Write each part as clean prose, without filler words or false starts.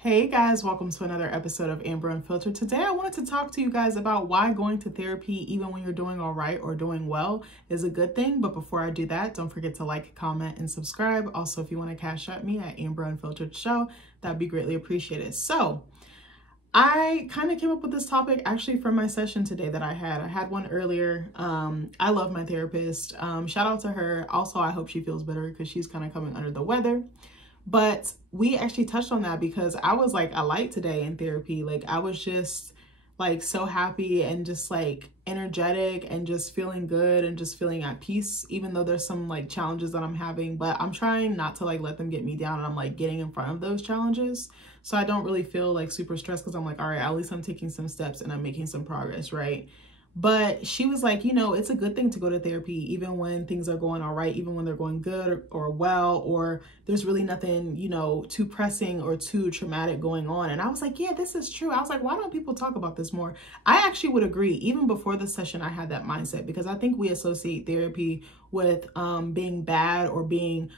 Hey guys, welcome to another episode of Amber Unfiltered. Today I wanted to talk to you guys about why going to therapy, even when you're doing all right or doing well, is a good thing. But before I do that, don't forget to like, comment, and subscribe. Also, if you want to cash at me at Amber Unfiltered Show, that'd be greatly appreciated. So I kind of came up with this topic actually from my session today that I had. I had one earlier. I love my therapist. Shout out to her. Also, I hope she feels better because she's kind of coming under the weather. But we actually touched on that because I was like a light today in therapy. Like I was just like so happy and just like energetic and just feeling good and just feeling at peace, even though there's some like challenges that I'm having, but I'm trying not to like let them get me down, and I'm like getting in front of those challenges. So I don't really feel like super stressed because I'm like, all right, at least I'm taking some steps and I'm making some progress, right? But she was like, you know, it's a good thing to go to therapy, even when things are going all right, even when they're going good or well, or there's really nothing, you know, too pressing or too traumatic going on. And I was like, yeah, this is true. I was like, why don't people talk about this more? I actually would agree. Even before the session, I had that mindset because I think we associate therapy with being bad or being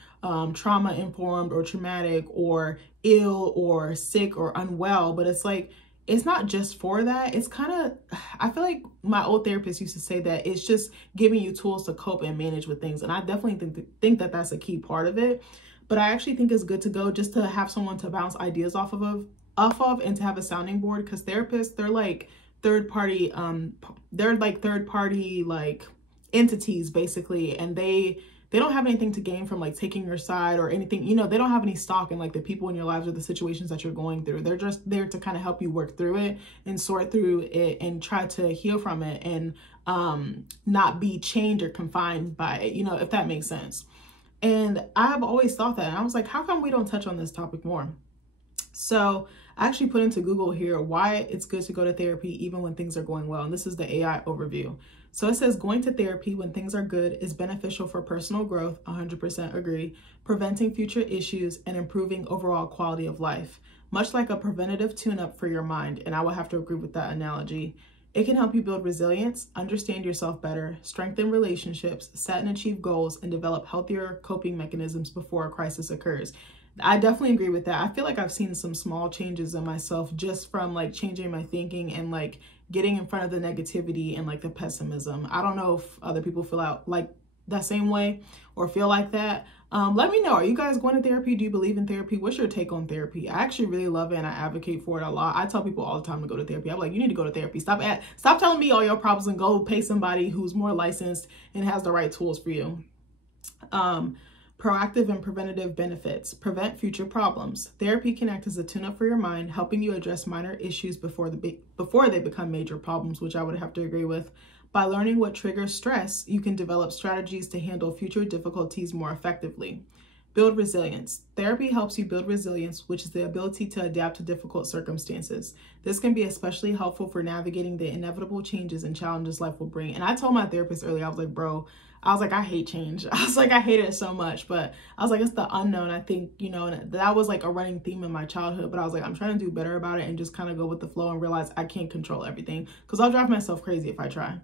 trauma informed or traumatic or ill or sick or unwell. But it's like, it's not just for that. It's kind of, I feel like my old therapist used to say that it's just giving you tools to cope and manage with things. And I definitely think that that's a key part of it. But I actually think it's good to go just to have someone to bounce ideas off of and to have a sounding board, because therapists, they're like third party like entities basically, and they don't have anything to gain from like taking your side or anything, you know, they don't have any stock in like the people in your lives or the situations that you're going through. They're just there to kind of help you work through it and sort through it and try to heal from it and not be chained or confined by it, you know, if that makes sense. And I've always thought that, and I was like, how come we don't touch on this topic more? So I actually put into Google here why it's good to go to therapy even when things are going well. And this is the AI overview. So it says going to therapy when things are good is beneficial for personal growth, 100% agree, preventing future issues, and improving overall quality of life, much like a preventative tune-up for your mind. And I will have to agree with that analogy. It can help you build resilience, understand yourself better, strengthen relationships, set and achieve goals, and develop healthier coping mechanisms before a crisis occurs. I definitely agree with that. I feel like I've seen some small changes in myself just from like changing my thinking and like getting in front of the negativity and like the pessimism. I don't know if other people feel out like that same way or feel like that. Let me know. Are you guys going to therapy? Do you believe in therapy? What's your take on therapy? I actually really love it and I advocate for it a lot. I tell people all the time to go to therapy. I'm like, you need to go to therapy. Stop telling me all your problems and go pay somebody who's more licensed and has the right tools for you. Proactive and preventative benefits. Prevent future problems. Therapy can act as a tune-up for your mind, helping you address minor issues before they become major problems, which I would have to agree with. By learning what triggers stress, you can develop strategies to handle future difficulties more effectively. Build resilience. Therapy helps you build resilience, which is the ability to adapt to difficult circumstances. This can be especially helpful for navigating the inevitable changes and challenges life will bring. And I told my therapist earlier, I was like, bro, I hate change. I was like, I hate it so much, but I was like, it's the unknown. I think, you know, and that was like a running theme in my childhood, but I was like, I'm trying to do better about it and just kind of go with the flow and realize I can't control everything because I'll drive myself crazy if I try.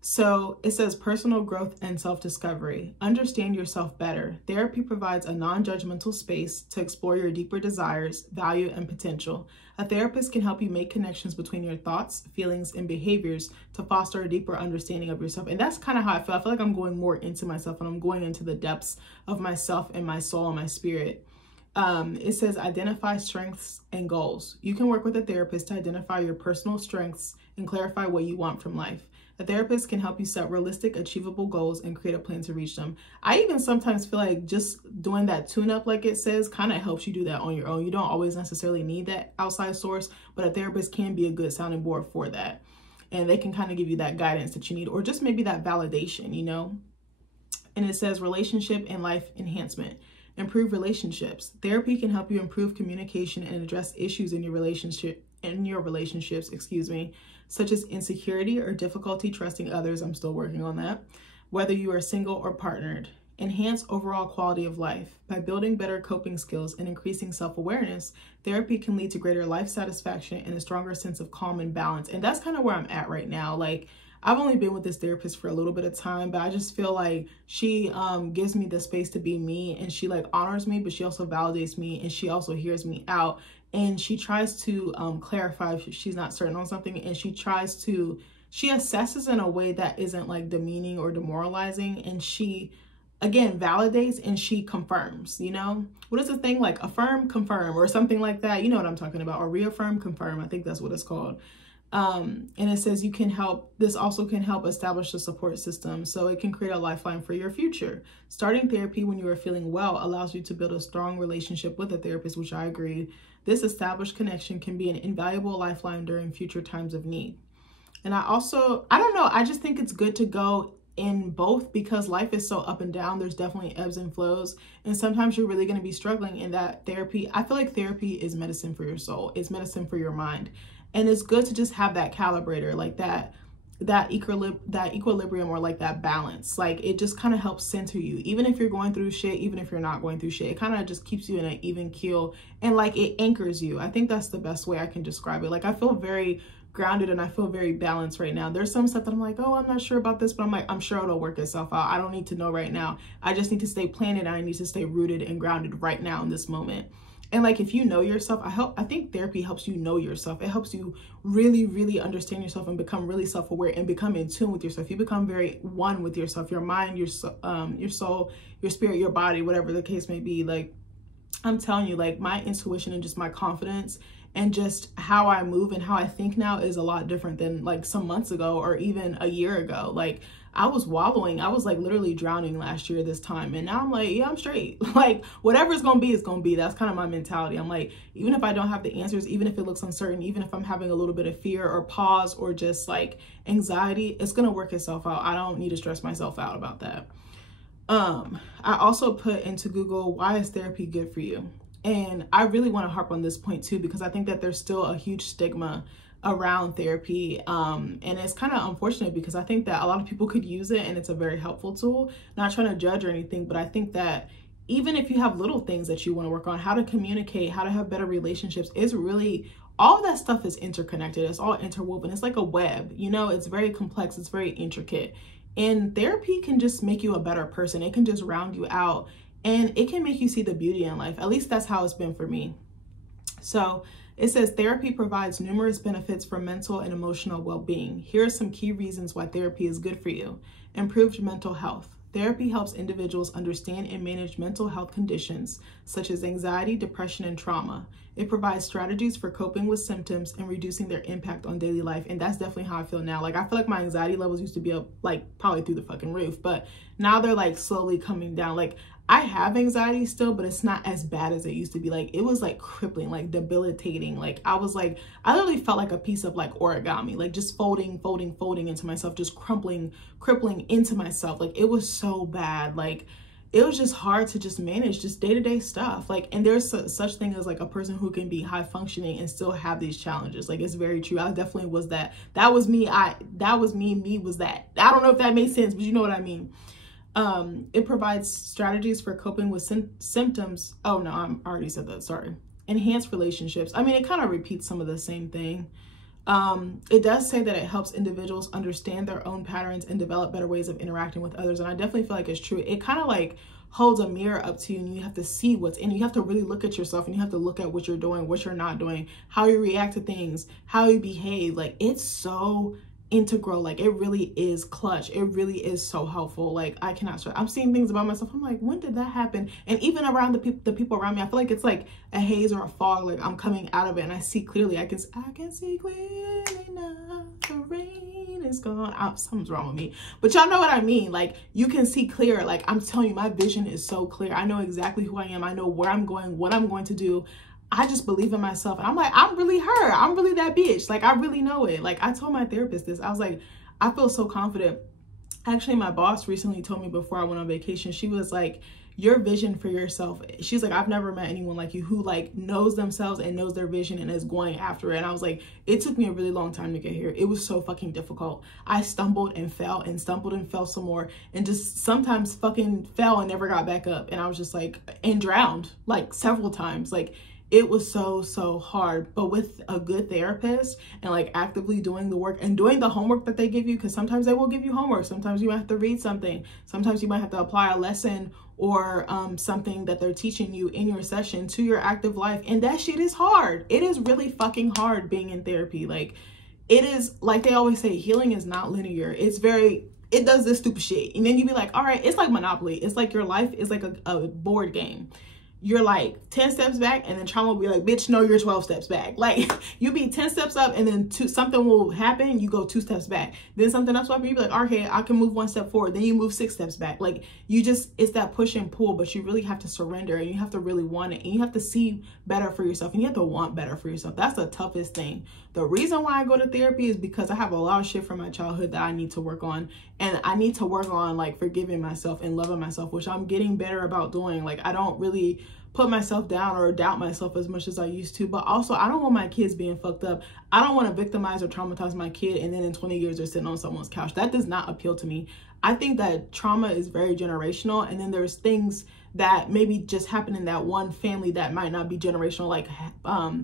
So it says personal growth and self-discovery. Understand yourself better. Therapy provides a non-judgmental space to explore your deeper desires, value, and potential. A therapist can help you make connections between your thoughts, feelings, and behaviors to foster a deeper understanding of yourself. And that's kind of how I feel. I feel like I'm going more into myself and I'm going into the depths of myself and my soul and my spirit. It says identify strengths and goals. You can work with a therapist to identify your personal strengths and clarify what you want from life. A therapist can help you set realistic, achievable goals and create a plan to reach them. I even sometimes feel like just doing that tune-up, like it says, kind of helps you do that on your own. You don't always necessarily need that outside source, but a therapist can be a good sounding board for that. And they can kind of give you that guidance that you need, or just maybe that validation, you know? And it says relationship and life enhancement. Improve relationships. Therapy can help you improve communication and address issues in your relationships, such as insecurity or difficulty trusting others. I'm still working on that. Whether you are single or partnered. Enhance overall quality of life. By building better coping skills and increasing self-awareness, therapy can lead to greater life satisfaction and a stronger sense of calm and balance. And that's kind of where I'm at right now. Like, I've only been with this therapist for a little bit of time, but I just feel like she gives me the space to be me, and she like honors me, but she also validates me, and she also hears me out, and she tries to clarify if she's not certain on something, and she assesses in a way that isn't like demeaning or demoralizing, and she again validates and she confirms. You know, what is the thing, like affirm, confirm, or something like that? You know what I'm talking about. Or reaffirm, confirm, I think that's what it's called. And it says this also can help establish a support system, so it can create a lifeline for your future. Starting therapy when you are feeling well allows you to build a strong relationship with a therapist, which I agree. This established connection can be an invaluable lifeline during future times of need. And I don't know, I just think it's good to go in both, because life is so up and down. There's definitely ebbs and flows, and sometimes you're really going to be struggling in that therapy. I feel like therapy is medicine for your soul. It's medicine for your mind, and it's good to just have that calibrator, like that equilibrium, or like that balance. Like it just kind of helps center you, even if you're going through shit, even if you're not going through shit. It kind of just keeps you in an even keel, and like it anchors you. I think that's the best way I can describe it. Like I feel very grounded and I feel very balanced right now. There's some stuff that I'm like, oh, I'm not sure about this, but I'm like, I'm sure it'll work itself out. I don't need to know right now. I just need to stay planted, and I need to stay rooted and grounded right now in this moment. And like, if you know yourself, I think therapy helps you know yourself. It helps you really, really understand yourself and become really self-aware and become in tune with yourself. You become very one with yourself, your mind, your soul, your spirit, your body, whatever the case may be. Like, I'm telling you, like my intuition and just my confidence and just how I move and how I think now is a lot different than like some months ago or even a year ago. Like I was wallowing. I was like literally drowning last year this time. And now I'm like, yeah, I'm straight. Like whatever it's going to be, it's going to be. That's kind of my mentality. I'm like, even if I don't have the answers, even if it looks uncertain, even if I'm having a little bit of fear or pause or just like anxiety, it's going to work itself out. I don't need to stress myself out about that. I also put into Google, why is therapy good for you? And I really want to harp on this point too, because I think that there's still a huge stigma around therapy. And it's kind of unfortunate, because I think that a lot of people could use it and it's a very helpful tool. Not trying to judge or anything, but I think that even if you have little things that you want to work on, how to communicate, how to have better relationships, is really, all that stuff is interconnected. It's all interwoven. It's like a web, you know, it's very complex. It's very intricate. And therapy can just make you a better person. It can just round you out, and it can make you see the beauty in life. At least that's how it's been for me. So it says therapy provides numerous benefits for mental and emotional well-being. Here are some key reasons why therapy is good for you. Improved mental health. Therapy helps individuals understand and manage mental health conditions such as anxiety, depression, and trauma. It provides strategies for coping with symptoms and reducing their impact on daily life. And that's definitely how I feel now. Like I feel like my anxiety levels used to be up like probably through the fucking roof, but now they're like slowly coming down. Like I have anxiety still, but it's not as bad as it used to be. Like it was like crippling, like debilitating. Like I literally felt like a piece of like origami, like just folding into myself, just crippling into myself. Like it was so bad. Like it was just hard to just manage just day-to-day stuff. Like, and there's such thing as like a person who can be high functioning and still have these challenges. Like it's very true. I definitely was that. That was me. Me was that. I don't know if that makes sense, but you know what I mean. It provides strategies for coping with symptoms. Oh no, I already said that, sorry. Enhanced relationships. I mean, it kind of repeats some of the same thing. It does say that it helps individuals understand their own patterns and develop better ways of interacting with others. And I definitely feel like it's true. It kind of like holds a mirror up to you, and you have to see what's in. You have to really look at yourself, and you have to look at what you're doing, what you're not doing, how you react to things, how you behave. Like it's so integral. Like it really is clutch. It really is so helpful. Like I cannot stress. I'm seeing things about myself. I'm like, when did that happen? And even around the people around me, I feel like it's like a haze or a fog. Like I'm coming out of it and I see clearly. I can see clearly now. The rain is gone. Something's wrong with me, but y'all know what I mean. Like you can see clear. Like I'm telling you, my vision is so clear. I know exactly who I am. I know where I'm going, what I'm going to do. I just believe in myself. And I'm like, I'm really her. I'm really that bitch. Like, I really know it. Like, I told my therapist this. I was like, I feel so confident. Actually, my boss recently told me before I went on vacation, she was like, your vision for yourself. She's like, I've never met anyone like you who like knows themselves and knows their vision and is going after it. And I was like, it took me a really long time to get here. It was so fucking difficult. I stumbled and fell and stumbled and fell some more, and just sometimes fucking fell and never got back up. And I was just like, and drowned like several times. Like, it was so hard. But with a good therapist and like actively doing the work and doing the homework that they give you, because sometimes they will give you homework, sometimes you have to read something, sometimes you might have to apply a lesson or something that they're teaching you in your session to your active life, and that shit is hard. It is really fucking hard being in therapy. Like, it is, like they always say, healing is not linear. It does this stupid shit, and then you be like, all right, it's like Monopoly. It's like your life is like a board game. You're like 10 steps back, and then trauma will be like, bitch, no, you're 12 steps back. Like, you be 10 steps up, and then something will happen, you go 2 steps back. Then something else will happen, you be like, okay, I can move 1 step forward. Then you move 6 steps back. Like, it's that push and pull, but you really have to surrender, and you have to really want it, and you have to see better for yourself, and you have to want better for yourself. That's the toughest thing. The reason why I go to therapy is because I have a lot of shit from my childhood that I need to work on, and I need to work on like forgiving myself and loving myself, which I'm getting better about doing. Like, I don't really put myself down or doubt myself as much as I used to, but also I don't want my kids being fucked up. I don't want to victimize or traumatize my kid and then in 20 years they're sitting on someone's couch. That does not appeal to me. I think that trauma is very generational, and then there's things that maybe just happen in that one family that might not be generational, like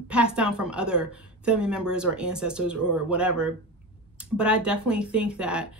passed down from other family members or ancestors or whatever. But I definitely think that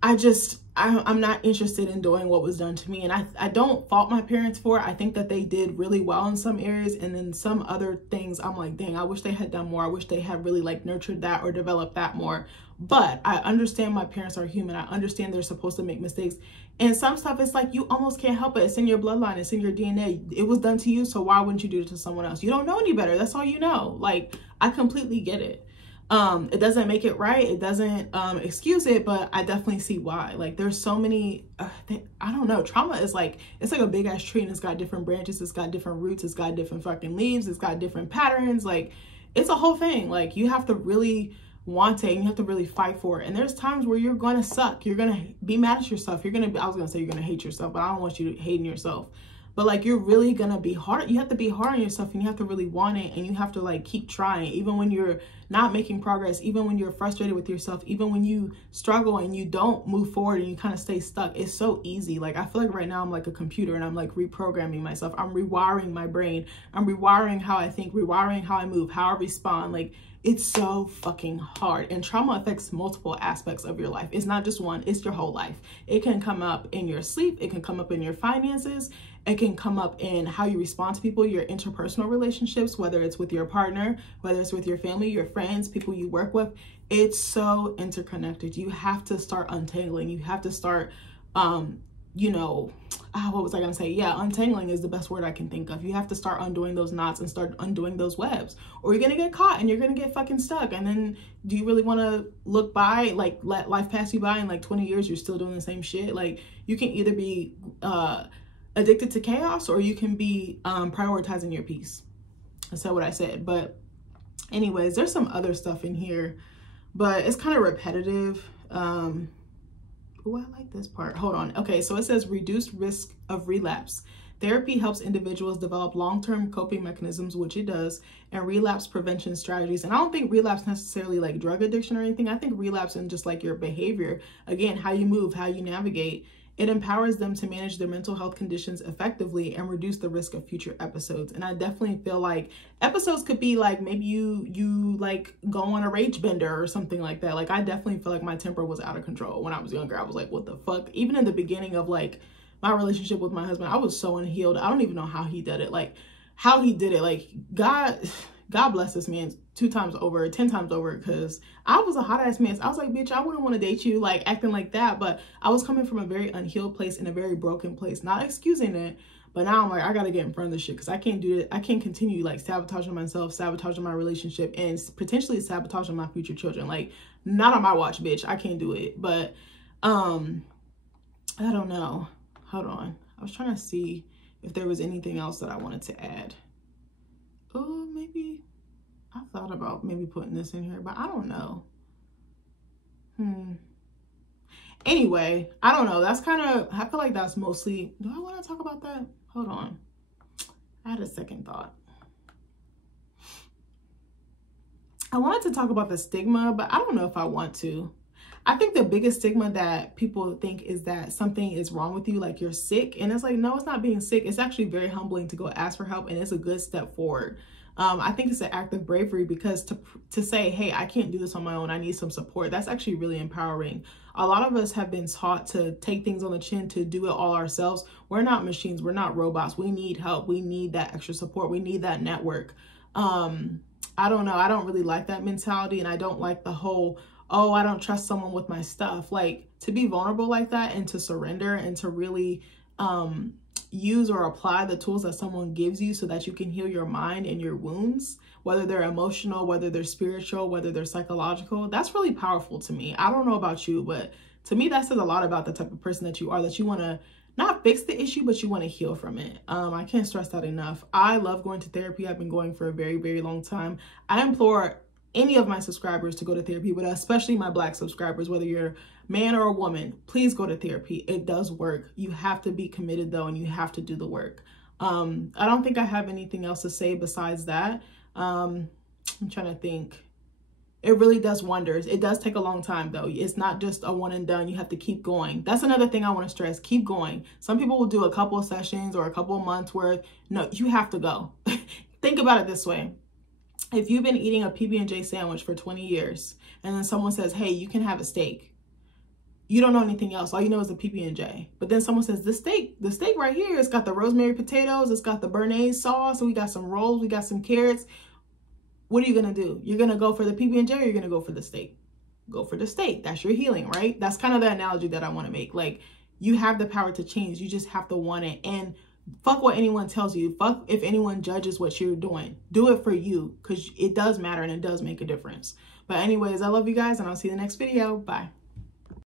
I'm not interested in doing what was done to me. And I don't fault my parents for it. I think that they did really well in some areas, and then some other things I'm like, dang, I wish they had done more. I wish they had really like nurtured that or developed that more. But I understand my parents are human. I understand they're supposed to make mistakes. And some stuff, it's like you almost can't help it. It's in your bloodline. It's in your DNA. It was done to you, so why wouldn't you do it to someone else? You don't know any better. That's all you know. Like, I completely get it. It doesn't make it right. It doesn't excuse it, but I definitely see why. Like, there's so many, I don't know. Trauma is like, it's like a big ass tree, and it's got different branches. It's got different roots. It's got different fucking leaves. It's got different patterns. Like, it's a whole thing. Like, you have to really want it, and you have to really fight for it. And there's times where you're going to suck. You're going to be mad at yourself. I was going to say you're going to hate yourself, but I don't want you to hating yourself. But like, you're really going to be hard. You have to be hard on yourself, and you have to really want it, and you have to like keep trying, even when you're not making progress, even when you're frustrated with yourself, even when you struggle and you don't move forward and you kind of stay stuck. It's so easy. Like, I feel like right now I'm like a computer, and I'm like reprogramming myself. I'm rewiring my brain. I'm rewiring how I think, rewiring how I move, how I respond. Like, it's so fucking hard. And trauma affects multiple aspects of your life. It's not just one, it's your whole life. It can come up in your sleep. It can come up in your finances. It can come up in how you respond to people, your interpersonal relationships, whether it's with your partner, whether it's with your family, your friends, people you work with. It's so interconnected. You have to start untangling. You have to start, what was I going to say? Yeah, untangling is the best word I can think of. You have to start undoing those knots and start undoing those webs, or you're going to get caught and you're going to get fucking stuck. And then do you really want to look by, like, let life pass you by, and like 20 years, you're still doing the same shit? Like, you can either be, addicted to chaos, or you can be prioritizing your peace. That's what I said. But anyways, there's some other stuff in here, but it's kind of repetitive. Oh, I like this part. Hold on. Okay, so it says reduced risk of relapse. Therapy helps individuals develop long-term coping mechanisms, which it does, and relapse prevention strategies. And I don't think relapse necessarily like drug addiction or anything. I think relapse in just like your behavior. Again, how you move, how you navigate. It empowers them to manage their mental health conditions effectively and reduce the risk of future episodes. And I definitely feel like episodes could be like, maybe you like go on a rage bender or something like that. Like, I definitely feel like my temper was out of control when I was younger. I was like, what the fuck? Even in the beginning of like my relationship with my husband, I was so unhealed. I don't even know how he did it. Like, how he did it. Like, God bless this man 2 times over, 10 times over, because I was a hot ass mess. I was like, bitch, I wouldn't want to date you, like acting like that. But I was coming from a very unhealed place and a very broken place, not excusing it. But now I'm like, I got to get in front of this shit, because I can't do it. I can't continue like sabotaging myself, sabotaging my relationship, and potentially sabotaging my future children. Like, not on my watch, bitch. I can't do it. But I don't know. Hold on. I was trying to see if there was anything else that I wanted to add. Oh, maybe I thought about maybe putting this in here, but I don't know. Anyway, I don't know. That's kind of, I feel like that's mostly, do I want to talk about that? Hold on. I had a second thought. I wanted to talk about the stigma, but I don't know if I want to. I think the biggest stigma that people think is that something is wrong with you, like you're sick. And it's like, no, it's not being sick. It's actually very humbling to go ask for help, and it's a good step forward. I think it's an act of bravery, because to say, hey, I can't do this on my own, I need some support, that's actually really empowering. A lot of us have been taught to take things on the chin, to do it all ourselves. We're not machines. We're not robots. We need help. We need that extra support. We need that network. I don't know. I don't really like that mentality, and I don't like the whole, oh, I don't trust someone with my stuff. Like, to be vulnerable like that and to surrender and to really use or apply the tools that someone gives you so that you can heal your mind and your wounds, whether they're emotional, whether they're spiritual, whether they're psychological, that's really powerful to me. I don't know about you, but to me, that says a lot about the type of person that you are, that you want to not fix the issue, but you want to heal from it. I can't stress that enough. I love going to therapy. I've been going for a very, very long time. I implore any of my subscribers to go to therapy, but especially my Black subscribers, whether you're a man or a woman, please go to therapy. It does work. You have to be committed though, and you have to do the work. I don't think I have anything else to say besides that. I'm trying to think. It really does wonders. It does take a long time though. It's not just a one and done. You have to keep going. That's another thing I want to stress. Keep going. Some people will do a couple of sessions or a couple of months worth. No, you have to go. Think about it this way. If you've been eating a PB&J sandwich for 20 years and then someone says, hey, you can have a steak. You don't know anything else. All you know is the PB&J. But then someone says, the steak right here, it's got the rosemary potatoes, it's got the béarnaise sauce, we got some rolls, we got some carrots. What are you going to do? You're going to go for the PB&J, or you're going to go for the steak? Go for the steak. That's your healing, right? That's kind of the analogy that I want to make. Like, you have the power to change. You just have to want it. And fuck what anyone tells you. Fuck if anyone judges what you're doing. Do it for you, because it does matter and it does make a difference. But anyways, I love you guys, and I'll see you in the next video. Bye.